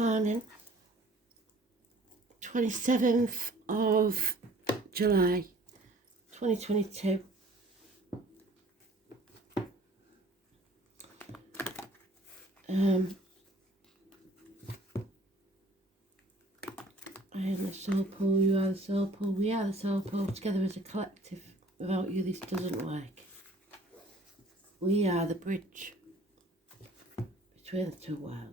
Morning, 27th of July 2022. I am the soul pool, you are the soul pool, we are the soul pool, together as a collective. Without you this doesn't work. We are the bridge between the two worlds.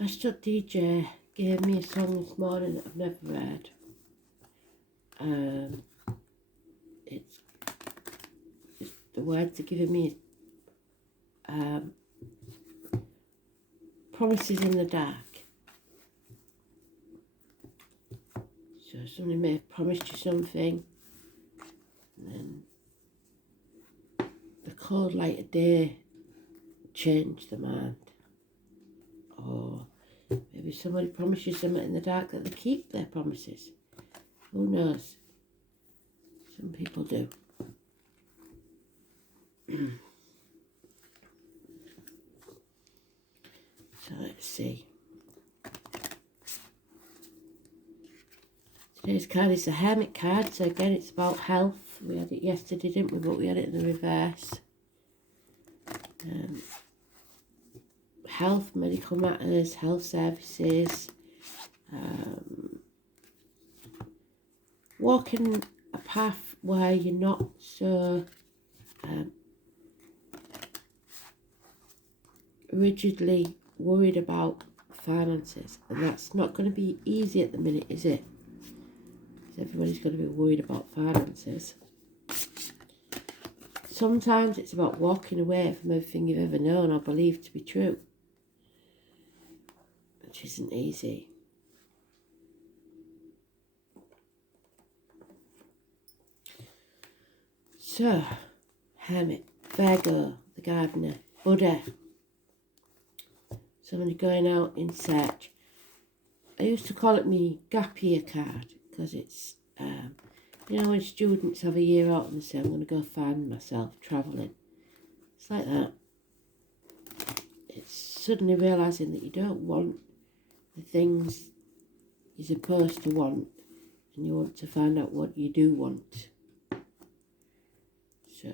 Astro DJ gave me a song this morning that I've never heard. It's the words are giving me promises in the dark. So somebody may have promised you something, and then the cold light of day changed the mind. Or maybe somebody promised you something in the dark that they keep their promises. Who knows? Some people do. So let's see. Today's card is the Hermit card. So again, it's about health. We had it yesterday, didn't we? But we had it in the reverse. Health, medical matters, health services, walking a path where you're not so rigidly worried about finances, and that's not going to be easy at the minute, is it? Because everybody's going to be worried about finances. Sometimes it's about walking away from everything you've ever known or believed to be true, which isn't easy. So, Hermit, Virgo, the gardener, Buddha, somebody going out in search. I used to call it me gap year card, because it's, you know, when students have a year out and they say, I'm going to go find myself travelling. It's like that. It's suddenly realising that you don't want the things you're supposed to want, and you want to find out what you do want. So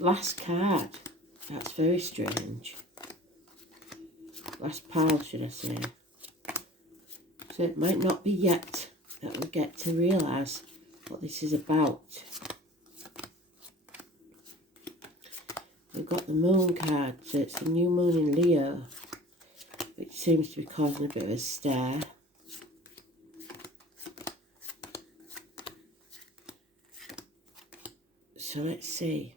last card. That's very strange. Last pile, should I say. So it might not be yet that we get to realise what this is about. We've got the Moon card, so it's the new moon in Leo, which seems to be causing a bit of a stir. So let's see.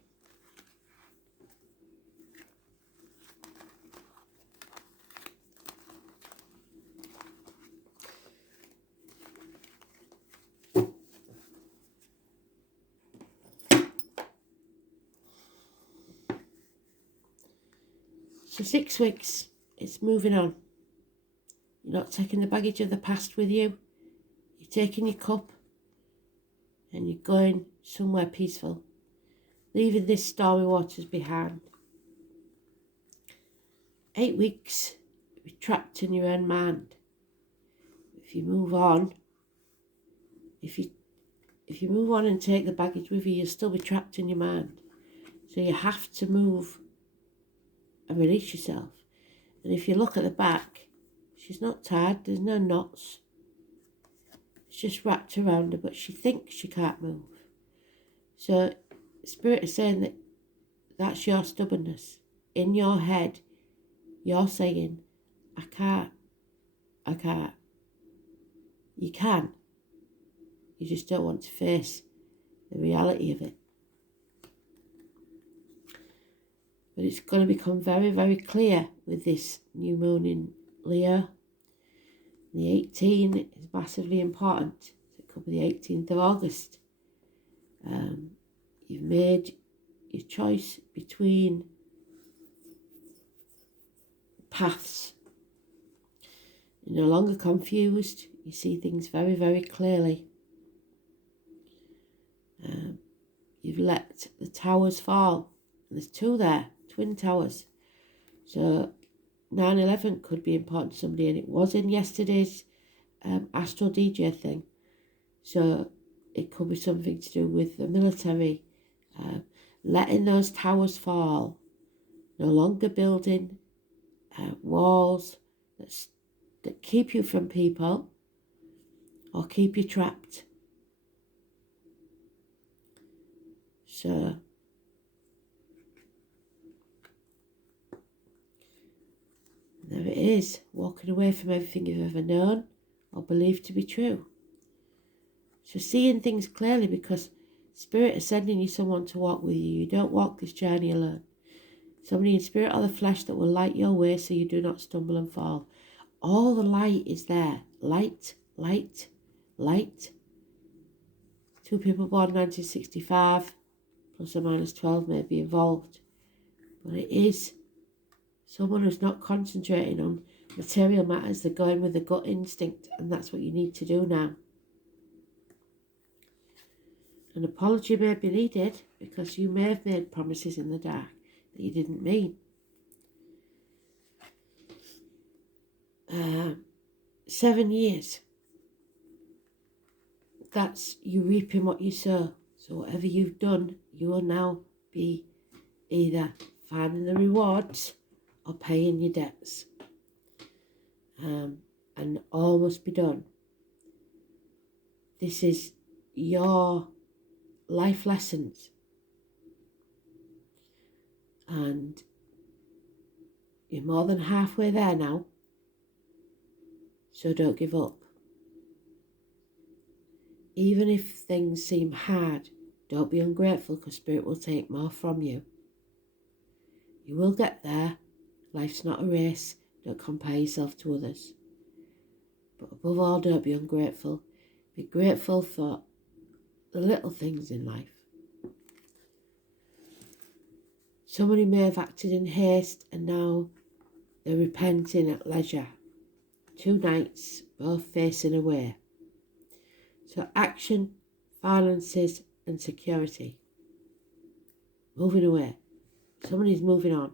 So 6 weeks, it's moving on. You're not taking the baggage of the past with you. You're taking your cup and you're going somewhere peaceful. Leaving this stormy waters behind. 8 weeks, you're trapped in your own mind. If you move on, if you move on and take the baggage with you, you'll still be trapped in your mind. So you have to move and release yourself. And if you look at the back, she's not tied, there's no knots. It's just wrapped around her, but she thinks she can't move. So Spirit is saying that that's your stubbornness. In your head, you're saying, I can't I can't. You can. You just don't want to face the reality of it. But it's going to become very, very clear with this new moon in Leo. The 18 is massively important. It could be the 18th of August. You've made your choice between paths. You're no longer confused. You see things very, very clearly. You've let the towers fall. There's two there, twin towers. So 9/11 could be important to somebody, and it was in yesterday's Astro DJ thing. So it could be something to do with the military, letting those towers fall, no longer building walls that keep you from people or keep you trapped. So there it is, walking away from everything you've ever known or believed to be true. So seeing things clearly, because Spirit is sending you someone to walk with you. You don't walk this journey alone. Somebody in spirit or the flesh that will light your way so you do not stumble and fall. All the light is there. Light, light, light. Two people born 1965, plus or minus 12 may be involved. But it is someone who's not concentrating on material matters. They're going with the gut instinct, and that's what you need to do now. An apology may be needed because you may have made promises in the dark that you didn't mean. 7 years. That's you reaping what you sow. So whatever you've done, you will now be either finding the rewards or paying your debts. And all must be done. This is your life lessons. And you're more than halfway there now. So don't give up. Even if things seem hard, don't be ungrateful, because Spirit will take more from you. You will get there. Life's not a race. Don't compare yourself to others. But above all, don't be ungrateful. Be grateful for the little things in life. Somebody may have acted in haste and now they're repenting at leisure. 2 knights, both facing away. So action, finances and security. Moving away. Somebody's moving on.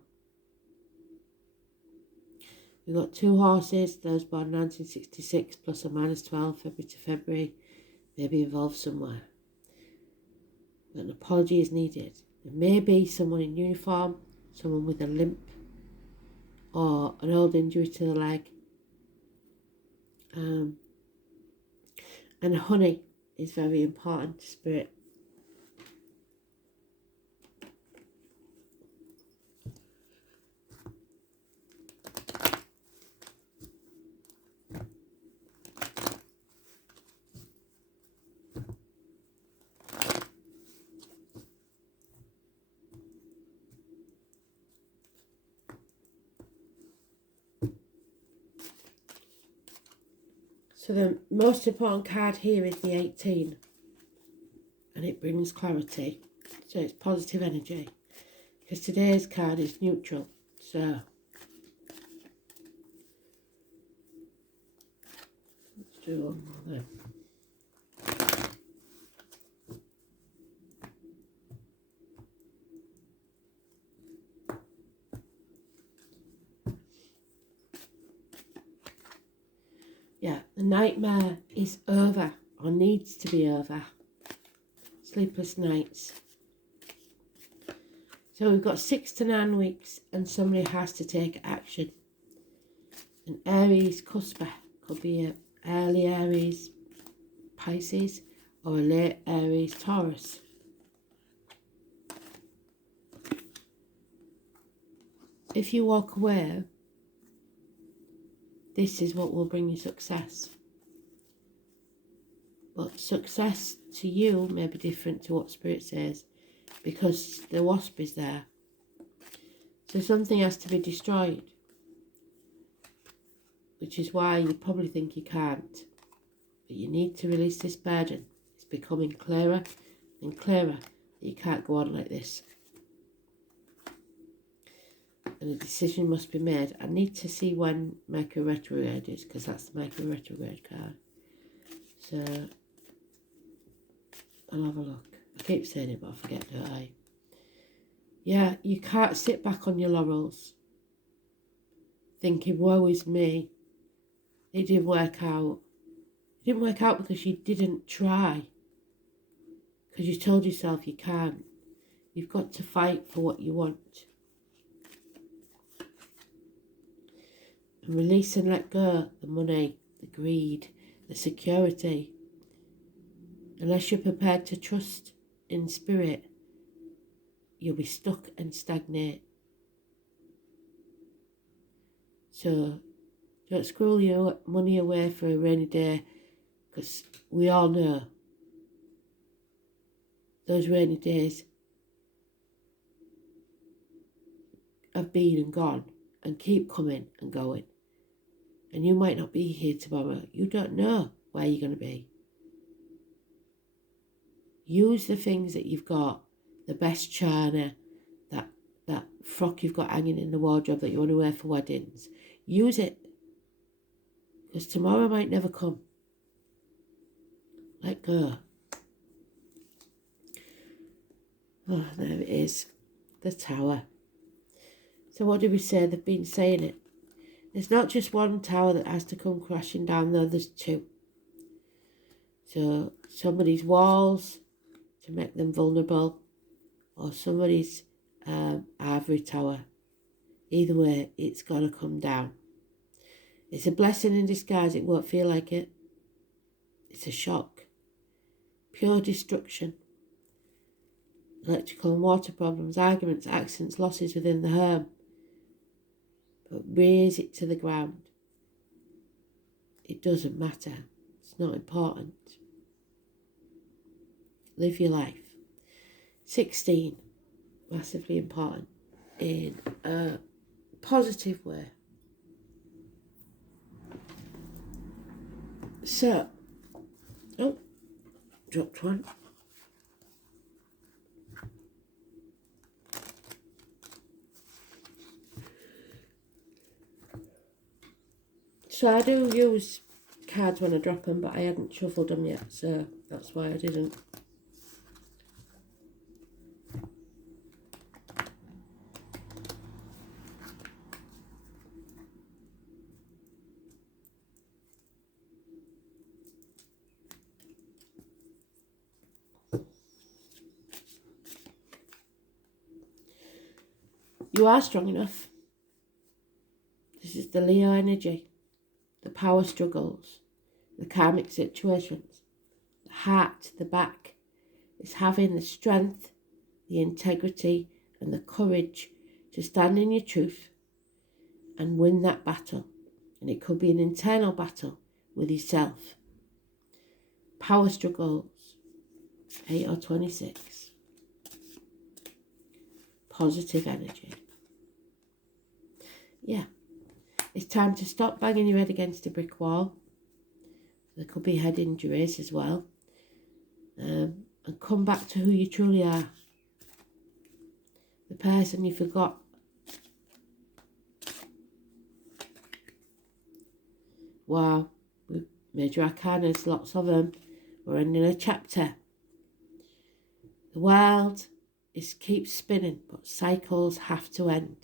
We've got 2 horses, those born 1966 plus or minus 12, February to February, may be involved somewhere. But an apology is needed. There may be someone in uniform, someone with a limp or an old injury to the leg. And honey is very important to Spirit. So the most important card here is the 18, and it brings clarity. So it's positive energy, because today's card is neutral. So let's do one more then. Yeah, the nightmare is over, or needs to be over. Sleepless nights. So we've got 6 to 9 weeks, and somebody has to take action. An Aries cusper could be an early Aries Pisces or a late Aries Taurus. If you walk away, This is what will bring you success. But success to you may be different to what Spirit says, because the wasp is there. So something has to be destroyed, which is why you probably think you can't. But you need to release this burden. It's becoming clearer and clearer that you can't go on like this. And a decision must be made. I need to see when Mercury retrograde is, because that's the Mercury retrograde card. So I'll have a look. I keep saying it, but I forget, don't I? Yeah, you can't sit back on your laurels thinking, woe is me. It didn't work out. It didn't work out because you didn't try. Because you told yourself you can't. You've got to fight for what you want. And release and let go the money, the greed, the security. Unless you're prepared to trust in Spirit, you'll be stuck and stagnate. So don't squirrel your money away for a rainy day, because we all know those rainy days have been and gone and keep coming and going. And you might not be here tomorrow. You don't know where you're going to be. Use the things that you've got, the best china, that frock you've got hanging in the wardrobe that you want to wear for weddings. Use it, because tomorrow might never come. Let go. Oh, there it is, the Tower. So what did we say? They've been saying it. There's not just one tower that has to come crashing down, though, there's two. So somebody's walls to make them vulnerable, or somebody's ivory tower. Either way, it's got to come down. It's a blessing in disguise. It won't feel like it. It's a shock. Pure destruction. Electrical and water problems, arguments, accidents, losses within the home. But raise it to the ground. It doesn't matter. It's not important. Live your life. 16. Massively important in a positive way. So, oh, dropped one. So I do use cards when I drop them, but I hadn't shuffled them yet, so that's why I didn't. You are strong enough. This is the Leo energy. The power struggles, the karmic situations, the heart, the back. It's having the strength, the integrity and the courage to stand in your truth and win that battle. And it could be an internal battle with yourself. Power struggles, 8 or 26. Positive energy. Yeah. It's time to stop banging your head against a brick wall. There could be head injuries as well. And come back to who you truly are. The person you forgot. Wow. Major arcanas, lots of them. We're ending a chapter. The world keeps spinning, but cycles have to end.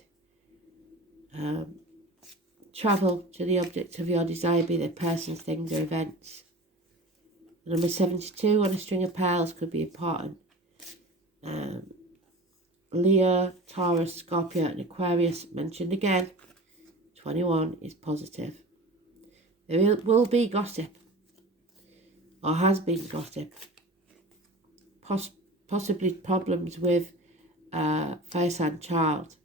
Travel to the object of your desire, be they persons, things or events. Number 72 on a string of pearls could be important. Leo, Taurus, Scorpio and Aquarius mentioned again. 21 is positive. There will be gossip, or has been gossip. Possibly problems with fire sign child.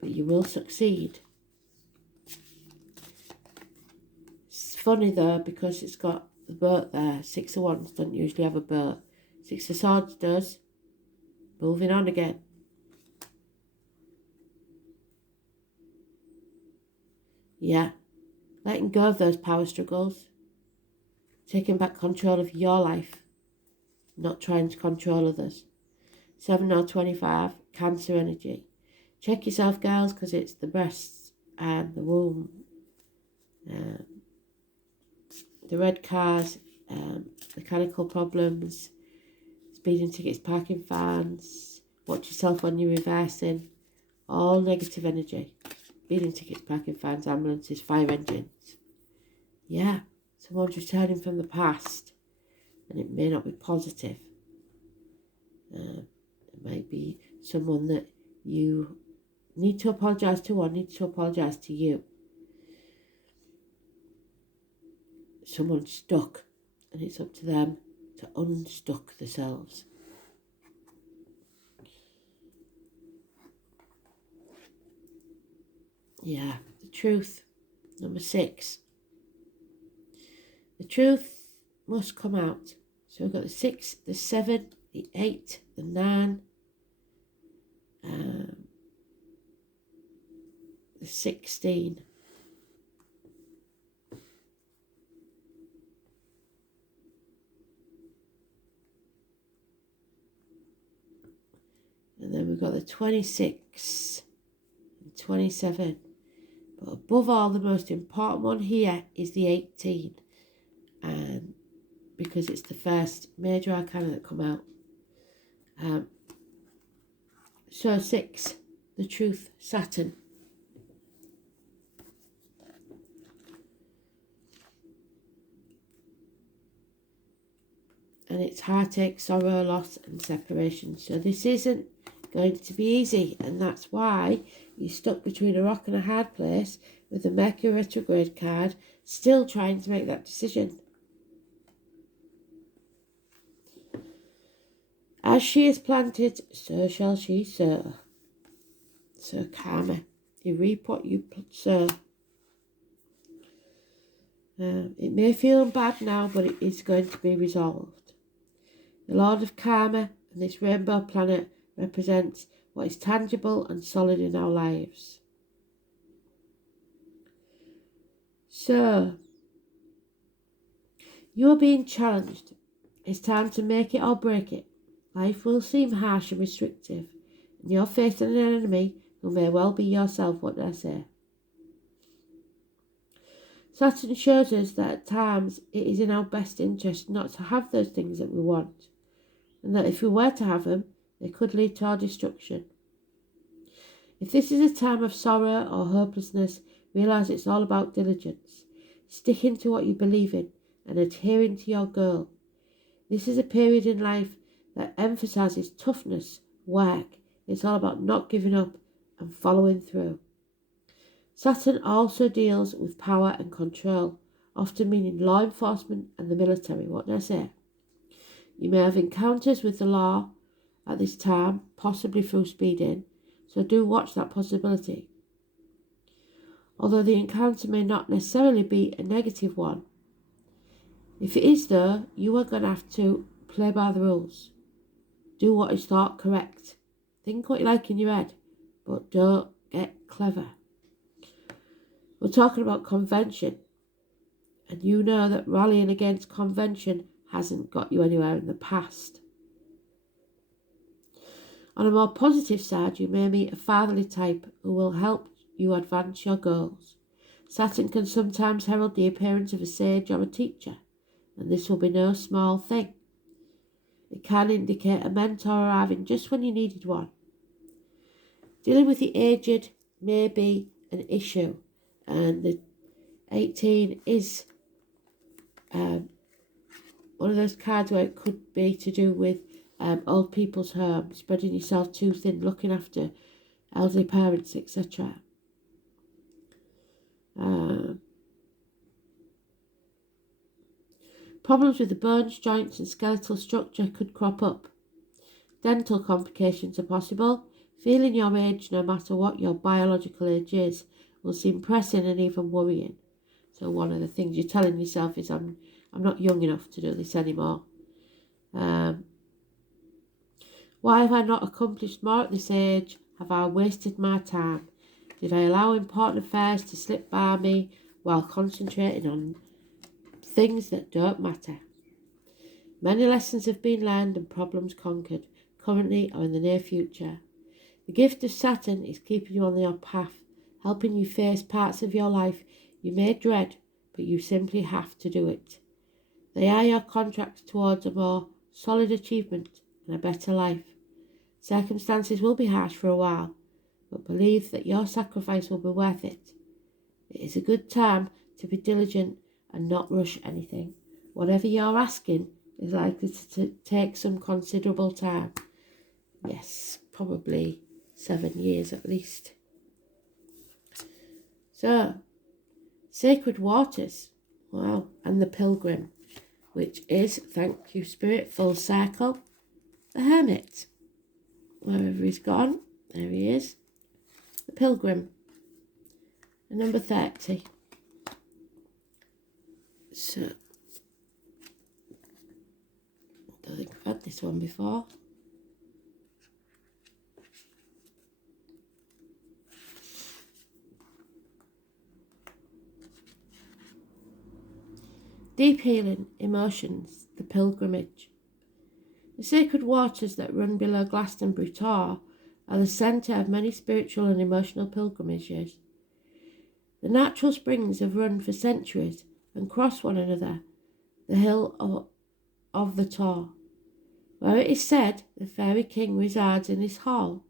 But you will succeed. funny though, because it's got the boat there. 6 of Wands doesn't usually have a boat. 6 of Swords does. Moving on again. Yeah. Letting go of those power struggles. Taking back control of your life. Not trying to control others. 7 or 25. Cancer energy. Check yourself, girls, because it's the breasts and the womb. The red cars, mechanical problems, speeding tickets, parking fines, watch yourself when you're reversing, all negative energy. Speeding tickets, parking fines, ambulances, fire engines. Yeah, someone's returning from the past, and it may not be positive. It might be someone that you need to apologise to or needs to apologise to you. Someone's stuck, and it's up to them to unstuck themselves. Yeah, the truth. Number 6. The truth must come out. So we've got the 6, the 7, the 8, the 9, the 16. And then we've got the 26 and 27. But above all, the most important one here is the 18. Because it's the first major arcana that come out. So 6, the truth, Saturn. And it's heartache, sorrow, loss and separation. So this isn't going to be easy, and that's why you're stuck between a rock and a hard place with the Mercury retrograde card, still trying to make that decision. As she is planted, so shall she sow. So karma, you reap what you sow. It may feel bad now, but it is going to be resolved. The Lord of Karma and this rainbow planet represents what is tangible and solid in our lives. So, you are being challenged. It's time to make it or break it. Life will seem harsh and restrictive, and you're facing an enemy who may well be yourself. What did I say? Saturn shows us that at times it is in our best interest not to have those things that we want, and that if we were to have them, they could lead to our destruction. If this is a time of sorrow or hopelessness, realise it's all about diligence, sticking to what you believe in and adhering to your goal. This is a period in life that emphasises toughness, work. It's all about not giving up and following through. Saturn also deals with power and control, often meaning law enforcement and the military. What did I say? You may have encounters with the law at this time, possibly through speeding, so do watch that possibility. Although the encounter may not necessarily be a negative one. If it is though, you are going to have to play by the rules. Do what is thought correct. Think what you like in your head, but don't get clever. We're talking about convention, and you know that rallying against convention hasn't got you anywhere in the past. On a more positive side, you may meet a fatherly type who will help you advance your goals. Saturn can sometimes herald the appearance of a sage or a teacher, and this will be no small thing. It can indicate a mentor arriving just when you needed one. Dealing with the aged may be an issue, and the 18 is one of those cards where it could be to do with old people's home, spreading yourself too thin, looking after elderly parents, etc. Problems with the bones, joints and skeletal structure could crop up. Dental complications are possible. Feeling your age, no matter what your biological age is, will seem pressing and even worrying. So one of the things you're telling yourself is, I'm not young enough to do this anymore. Why have I not accomplished more at this age? Have I wasted my time? Did I allow important affairs to slip by me while concentrating on things that don't matter? Many lessons have been learned and problems conquered, currently or in the near future. The gift of Saturn is keeping you on your path, helping you face parts of your life you may dread, but you simply have to do it. They are your contracts towards a more solid achievement and a better life. Circumstances will be harsh for a while, but believe that your sacrifice will be worth it. It is a good time to be diligent and not rush anything. Whatever you're asking is likely to take some considerable time. Yes, probably 7 years at least. So, sacred waters, wow, and the pilgrim, which is, thank you Spirit, full circle, the hermit. Wherever he's gone, there he is. The pilgrim, and number 30. So, I don't think I've had this one before. Deep healing, emotions, the pilgrimage. The sacred waters that run below Glastonbury Tor are the centre of many spiritual and emotional pilgrimages. The natural springs have run for centuries and cross one another, the hill of the Tor, where it is said the fairy king resides in this hall.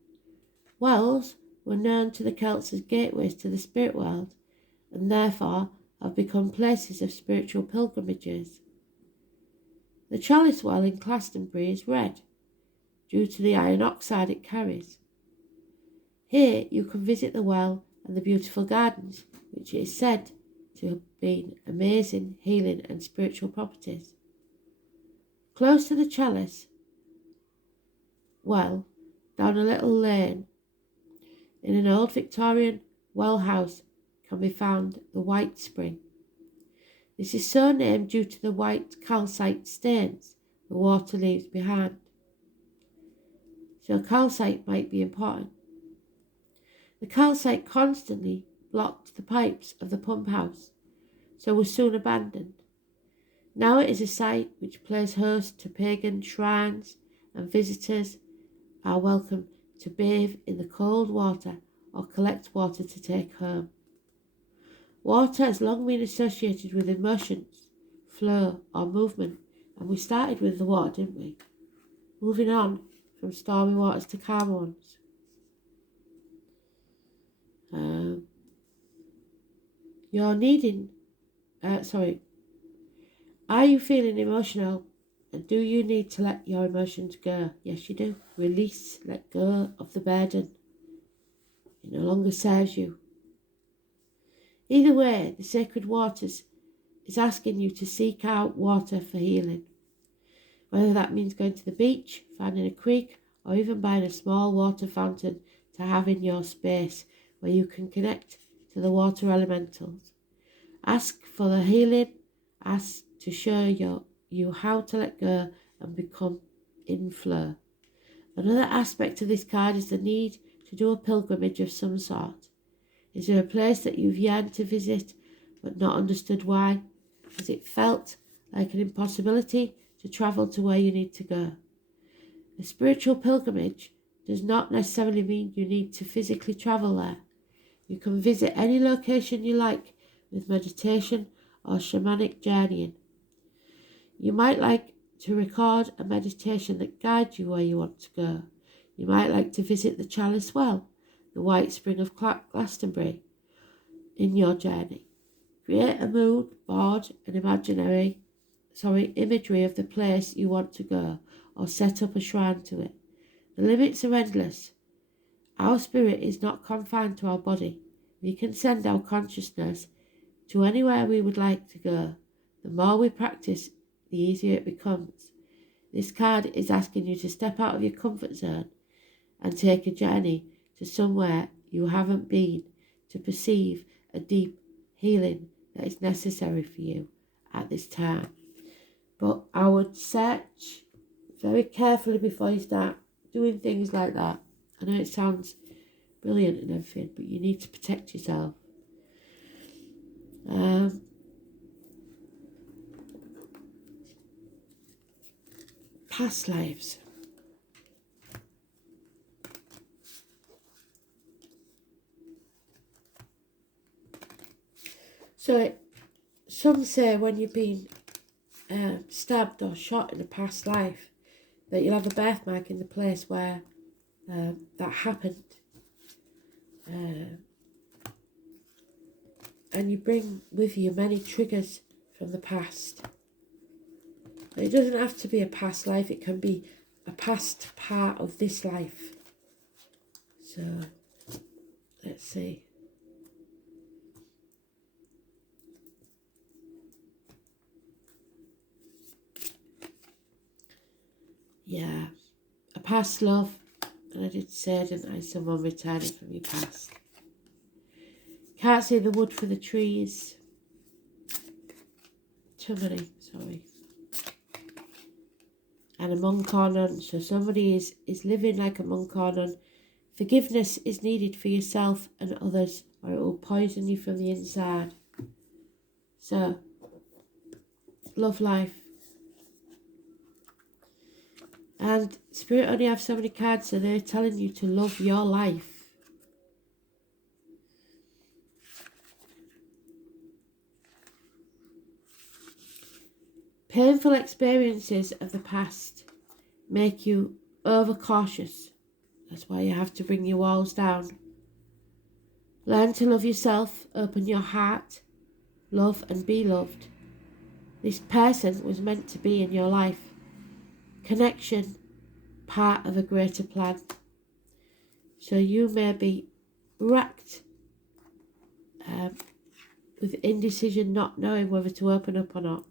Wells were known to the Celts as gateways to the spirit world, and therefore have become places of spiritual pilgrimages. The chalice well in Glastonbury is red, due to the iron oxide it carries. Here you can visit the well and the beautiful gardens, which is said to have been amazing healing and spiritual properties. Close to the chalice well, down a little lane, in an old Victorian well house, can be found the White Spring. This is so named due to the white calcite stains the water leaves behind. So calcite might be important. The calcite constantly blocked the pipes of the pump house, so was soon abandoned. Now it is a site which plays host to pagan shrines, and visitors are welcome to bathe in the cold water or collect water to take home. Water has long been associated with emotions, flow or movement, and we started with the water, didn't we? Moving on from stormy waters to calm ones. Are you feeling emotional? And do you need to let your emotions go? Yes, you do. Release, let go of the burden. It no longer serves you. Either way, the sacred waters is asking you to seek out water for healing. Whether that means going to the beach, finding a creek, or even buying a small water fountain to have in your space where you can connect to the water elementals. Ask for the healing. Ask to show you how to let go and become in flow. Another aspect of this card is the need to do a pilgrimage of some sort. Is there a place that you've yearned to visit but not understood why? Has it felt like an impossibility to travel to where you need to go? A spiritual pilgrimage does not necessarily mean you need to physically travel there. You can visit any location you like with meditation or shamanic journeying. You might like to record a meditation that guides you where you want to go. You might like to visit the Chalice Well, the White Spring of Glastonbury, in your journey. Create a mood board and imagery of the place you want to go, or set up a shrine to it. The limits are endless. Our spirit is not confined to our body. We can send our consciousness to anywhere we would like to go. The more we practice, the easier it becomes. This card is asking you to step out of your comfort zone and take a journey to somewhere you haven't been, to perceive a deep healing that is necessary for you at this time. But I would search very carefully before you start doing things like that. I know it sounds brilliant and everything, but you need to protect yourself. Past lives. So some say when you've been stabbed or shot in a past life, that you'll have a birthmark in the place where that happened. And you bring with you many triggers from the past. It doesn't have to be a past life, it can be a past part of this life. So, let's see. Yeah, a past love, and I did say, didn't I, someone returning from your past. Can't see the wood for the trees. Too many, sorry. And a monk or nun, so somebody is living like a monk or nun. Forgiveness is needed for yourself and others, or it will poison you from the inside. So, love life. And Spirit only have so many cards, so they're telling you to love your life. Painful experiences of the past make you overcautious. That's why you have to bring your walls down. Learn to love yourself, open your heart, love and be loved. This person was meant to be in your life. Connection, part of a greater plan. So you may be racked with indecision, not knowing whether to open up or not.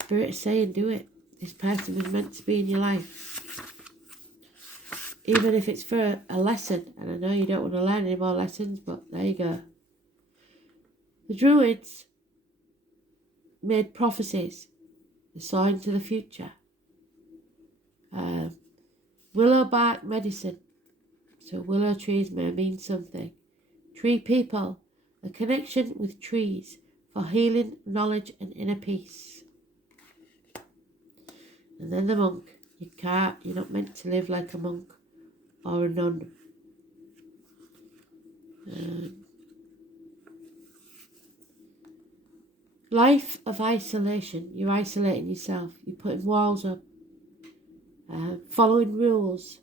Spirit is saying, do it. This person was meant to be in your life. Even if it's for a lesson, and I know you don't want to learn any more lessons, but there you go. The Druids made prophecies. They saw into the future. Willow bark medicine. So willow trees may mean something. Tree people, a connection with trees for healing, knowledge and inner peace. And then the monk. You're not meant to live like a monk or a nun. Life of isolation. You're isolating yourself. You're putting walls up. Following rules.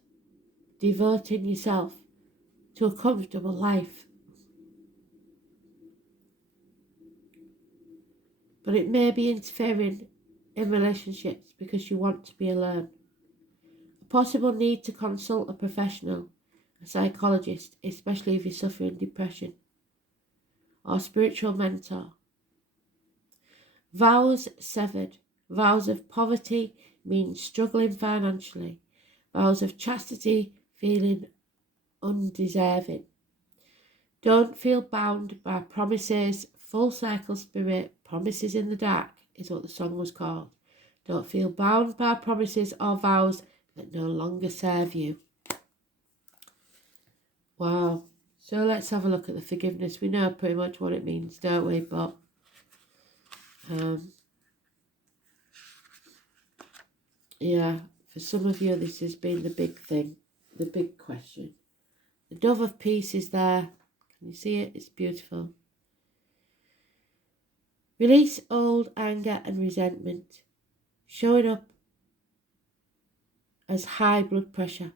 Devoting yourself to a comfortable life. But it may be interfering in relationships because you want to be alone. A possible need to consult a professional, a psychologist, especially if you're suffering depression, or spiritual mentor. Vows severed. Vows of poverty mean struggling financially. Vows of chastity, feeling undeserving. Don't feel bound by promises. Full circle spirit, promises in the dark is what the song was called. Don't feel bound by promises or vows that no longer serve you. Wow. So let's have a look at the forgiveness. We know pretty much what it means, don't we? But yeah, for some of you this has been the big thing, the big question. The dove of peace is there. Can you see it? It's beautiful. Release old anger and resentment, showing up as high blood pressure.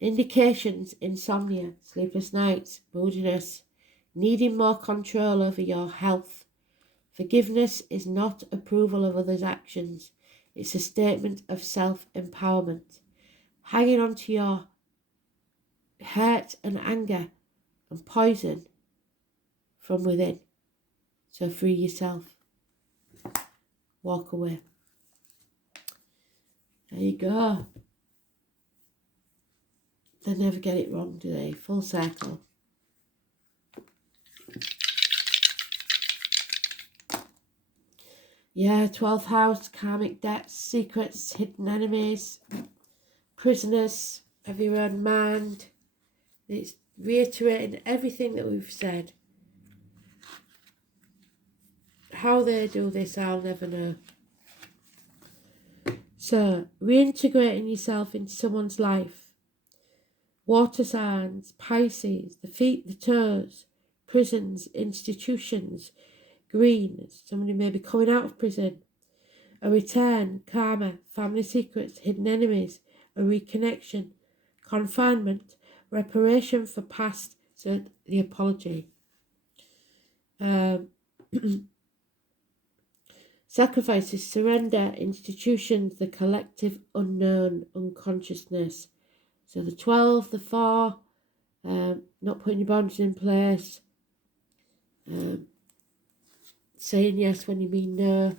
Indications: insomnia, sleepless nights, moodiness, needing more control over your health. Forgiveness is not approval of others' actions. It's a statement of self-empowerment. Hanging on to your hurt and anger and poison from within. So free yourself. Walk away. There you go. They never get it wrong, do they? Full circle. Yeah, 12th house, karmic debts, secrets, hidden enemies, prisoners of your own mind. It's reiterating everything that we've said. How they do this, I'll never know. So, reintegrating yourself into someone's life. Water signs, Pisces, the feet, the toes, prisons, institutions, green, somebody may be coming out of prison. A return, karma, family secrets, hidden enemies, a reconnection, confinement, reparation for past, so the apology. Sacrifices, surrender, institutions, the collective unknown, unconsciousness. So the 12, the 4, not putting your boundaries in place, saying yes when you mean no,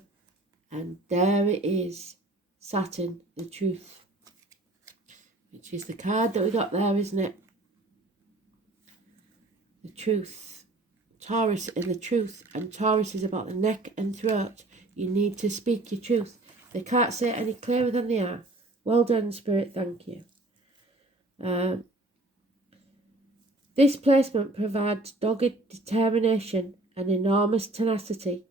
and there it is, Saturn, the truth, which is the card that we got there, isn't it? The truth, Taurus in the truth, and Taurus is about the neck and throat. You need to speak your truth. They can't say it any clearer than they are. Well done, Spirit, thank you. This placement provides dogged determination and enormous tenacity.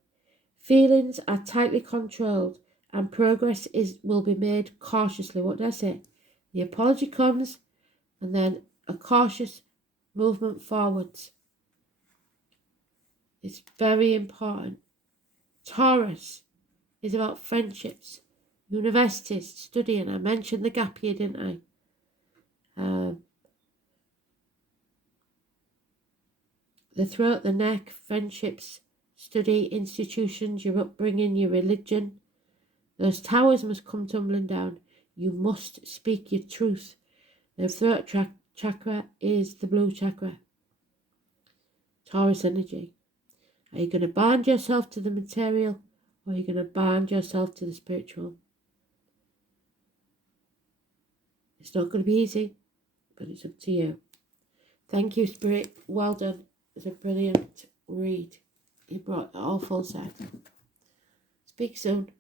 Feelings are tightly controlled and progress will be made cautiously. What did I say? The apology comes and then a cautious movement forwards. It's very important. Taurus is about friendships, universities, studying. I mentioned the gap year, didn't I? The throat, the neck, friendships, study, institutions, your upbringing, your religion. Those towers must come tumbling down. You must speak your truth. The throat chakra is the blue chakra. Taurus energy. Are you going to bind yourself to the material or are you going to bind yourself to the spiritual? It's not going to be easy, but it's up to you. Thank you, Spirit. Well done. It's a brilliant read. You brought it all full circle. Speak soon.